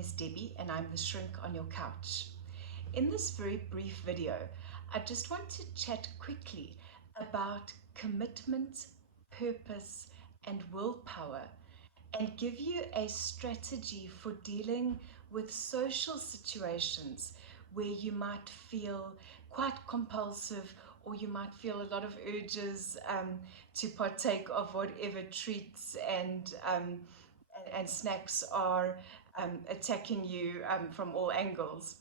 is Debbie and I'm the shrink on your couch. In this very brief video, I just want to chat quickly about commitment, purpose, and willpower, and give you a strategy for dealing with social situations where you might feel quite compulsive, or you might feel a lot of urges to partake of whatever treats and snacks are attacking you from all angles.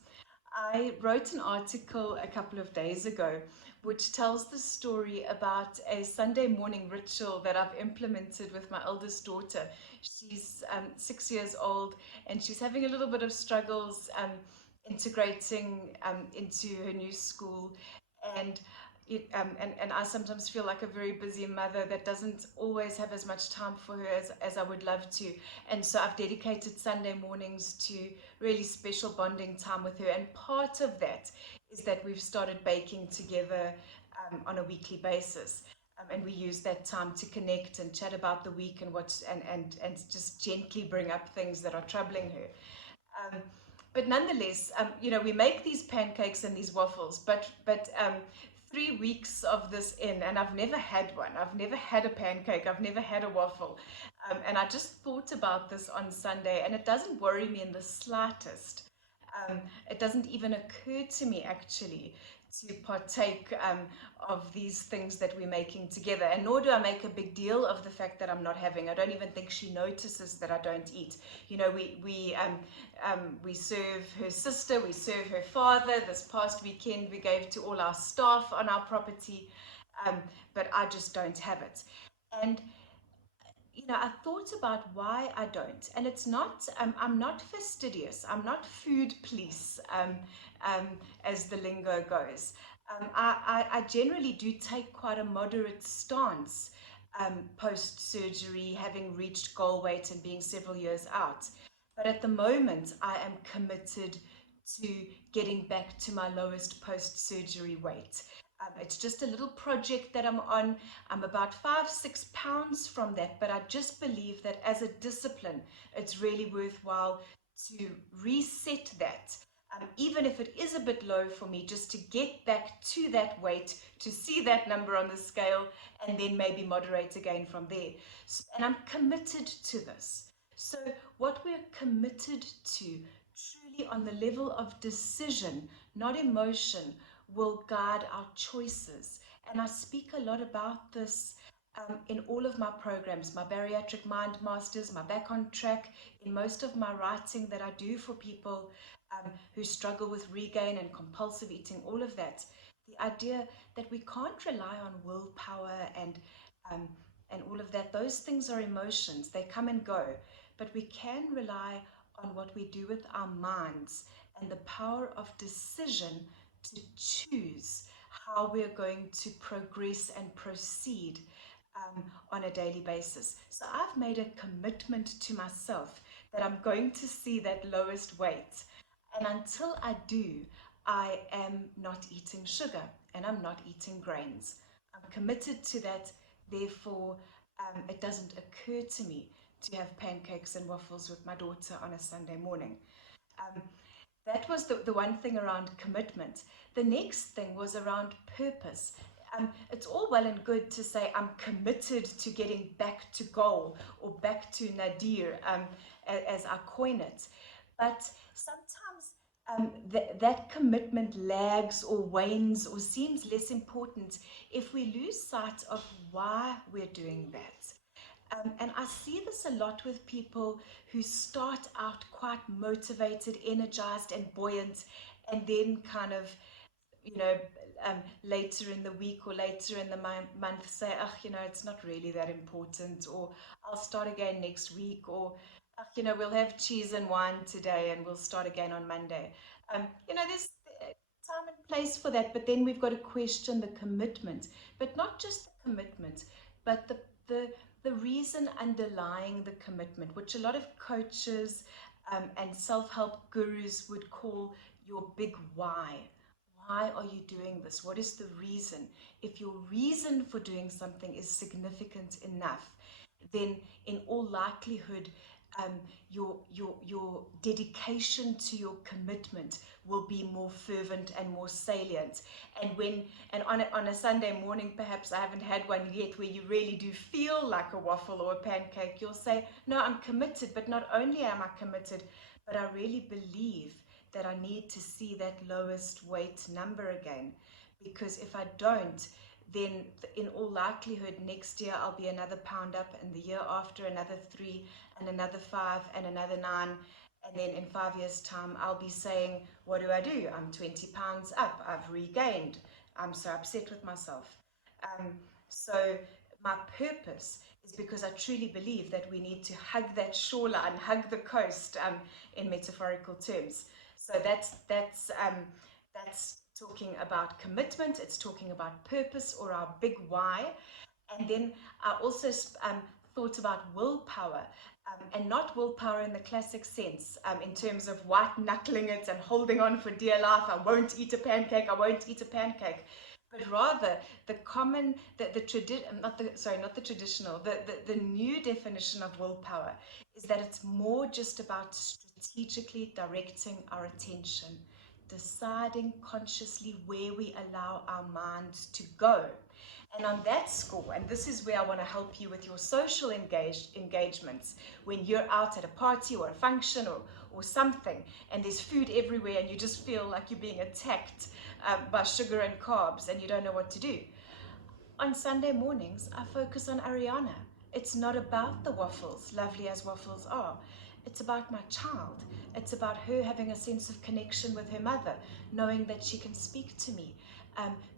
I wrote an article a couple of days ago which tells the story about a Sunday morning ritual that I've implemented with my eldest daughter. She's 6 years old and she's having a little bit of struggles integrating into her new school. And and I sometimes feel like a very busy mother that doesn't always have as much time for her as I would love to. And so I've dedicated Sunday mornings to really special bonding time with her. And part of that is that we've started baking together on a weekly basis. And we use that time to connect and chat about the week and and just gently bring up things that are troubling her. But nonetheless, we make these pancakes and these waffles, but 3 weeks of this in, and I've never had one. I've never had a pancake. I've never had a waffle. And I just thought about this on Sunday, and it doesn't worry me in the slightest. It doesn't even occur to me actually to partake of these things that we're making together, and nor do I make a big deal of the fact that I'm not having. I don't even think she notices that I don't eat. We serve her sister, we serve her father. This past weekend we gave to all our staff on our property, but I just don't have it. And I thought about why I don't, and it's not, I'm not fastidious, I'm not food police, as the lingo goes. I generally do take quite a moderate stance post-surgery, having reached goal weight and being several years out. But at the moment, I am committed to getting back to my lowest post-surgery weight. It's just a little project that I'm on. I'm about 5-6 pounds from that, but I just believe that as a discipline, it's really worthwhile to reset that. Even if it is a bit low for me, just to get back to that weight, to see that number on the scale, and then maybe moderate again from there. And I'm committed to this. So what we're committed to, truly on the level of decision, not emotion, will guide our choices. And I speak a lot about this in all of my programs, my Bariatric Mind Masters, my Back on Track, in most of my writing that I do for people who struggle with regain and compulsive eating, all of that. The idea that we can't rely on willpower and all of that. Those things are emotions, they come and go, but we can rely on what we do with our minds and the power of decision to choose how we're going to progress and proceed on a daily basis. So I've made a commitment to myself that I'm going to see that lowest weight. And until I do, I am not eating sugar and I'm not eating grains. I'm committed to that. Therefore, it doesn't occur to me to have pancakes and waffles with my daughter on a Sunday morning. That was the one thing around commitment. The next thing was around purpose. It's all well and good to say I'm committed to getting back to goal or back to nadir, as I coin it. But sometimes that commitment lags or wanes or seems less important if we lose sight of why we're doing that. And I see this a lot with people who start out quite motivated, energized, and buoyant, and then kind of, you know, later in the week or later in the month say, it's not really that important, or I'll start again next week, or, we'll have cheese and wine today and we'll start again on Monday. There's time and place for that, but then we've got to question the commitment, but not just the commitment, but the reason underlying the commitment, which a lot of coaches and self-help gurus would call your big why. Why are you doing this? What is the reason? If your reason for doing something is significant enough, then in all likelihood, your dedication to your commitment will be more fervent and more salient. And on a Sunday morning, perhaps I haven't had one yet, where you really do feel like a waffle or a pancake, you'll say, no, I'm committed, but not only am I committed, but I really believe that I need to see that lowest weight number again. Because if I don't, then in all likelihood next year I'll be another pound up, and the year after another 3, and another 5, and another 9, and then in 5 years time I'll be saying, what do I do? I'm 20 pounds up, I've regained, I'm so upset with myself. um, so my purpose is because I truly believe that we need to hug that shoreline, hug the coast, in metaphorical terms. So that's talking about commitment. It's talking about purpose, or our big why. And then I also thought about willpower, and not willpower in the classic sense, in terms of white knuckling it and holding on for dear life. I won't eat a pancake. I won't eat a pancake. But rather the common, the not the traditional, the new definition of willpower is that it's more just about strategically directing our attention, deciding consciously where we allow our minds to go. And on that score, and this is where I want to help you with your social engagements, when you're out at a party or a function or something, and there's food everywhere, and you just feel like you're being attacked by sugar and carbs, and you don't know what to do. On Sunday mornings, I focus on Ariana. It's not about the waffles, lovely as waffles are. It's about my child. It's about her having a sense of connection with her mother, knowing that she can speak to me,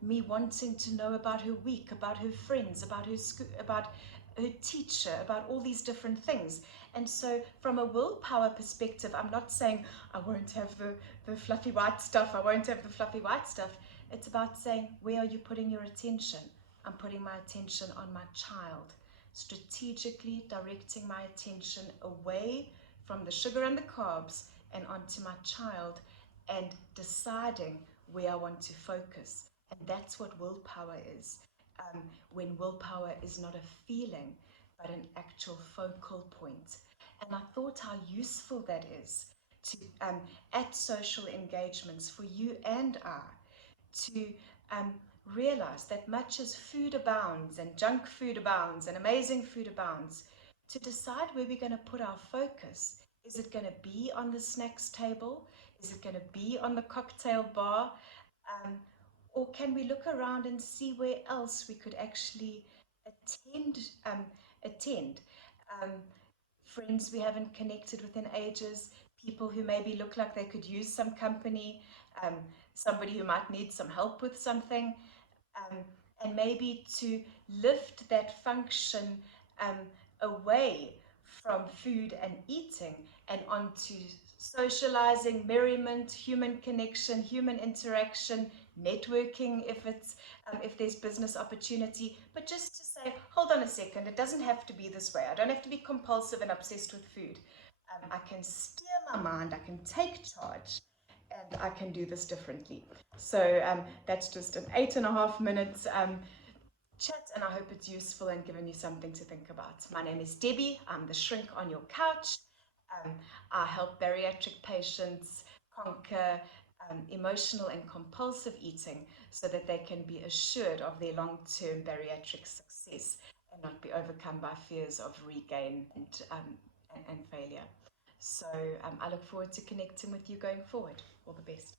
me wanting to know about her week, about her friends, about her school, about her teacher, about all these different things. And so from a willpower perspective, I'm not saying I won't have the fluffy white stuff, I won't have the fluffy white stuff. It's about saying, where are you putting your attention? I'm putting my attention on my child, strategically directing my attention away from the sugar and the carbs and onto my child, and deciding where I want to focus. And that's what willpower is. When willpower is not a feeling, but an actual focal point. And I thought how useful that is to at social engagements for you and I, to realize that much as food abounds and junk food abounds and amazing food abounds, to decide where we're going to put our focus. Is it going to be on the snacks table? Is it going to be on the cocktail bar? Um, or can we look around and see where else we could actually attend? Attend. Um, Friends we haven't connected with in ages, people who maybe look like they could use some company, um, somebody who might need some help with something, um, and maybe to lift that function um, away from food and eating and onto socializing, merriment, human connection, human interaction, networking if there's business opportunity. But just to say, hold on a second, it doesn't have to be this way. I don't have to be compulsive and obsessed with food. I can steer my mind, I can take charge, and I can do this differently. So that's just an 8.5 minutes chat, and I hope it's useful and given you something to think about. My name is Debbie. I'm the shrink on your couch. I help bariatric patients conquer emotional and compulsive eating so that they can be assured of their long-term bariatric success and not be overcome by fears of regain and failure. So I look forward to connecting with you going forward. All the best.